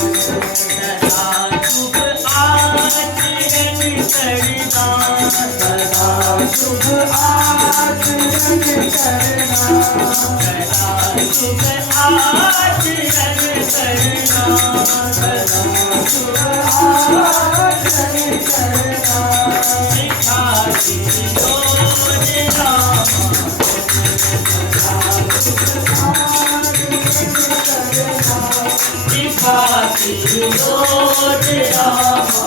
शुभ आचरण करना, सदा शुभ आचरण करना, सदा शुभ आचरण करना, सदा शुभ आचरण करना। सिखाती रोज रामा, सिखाती रोज रामा,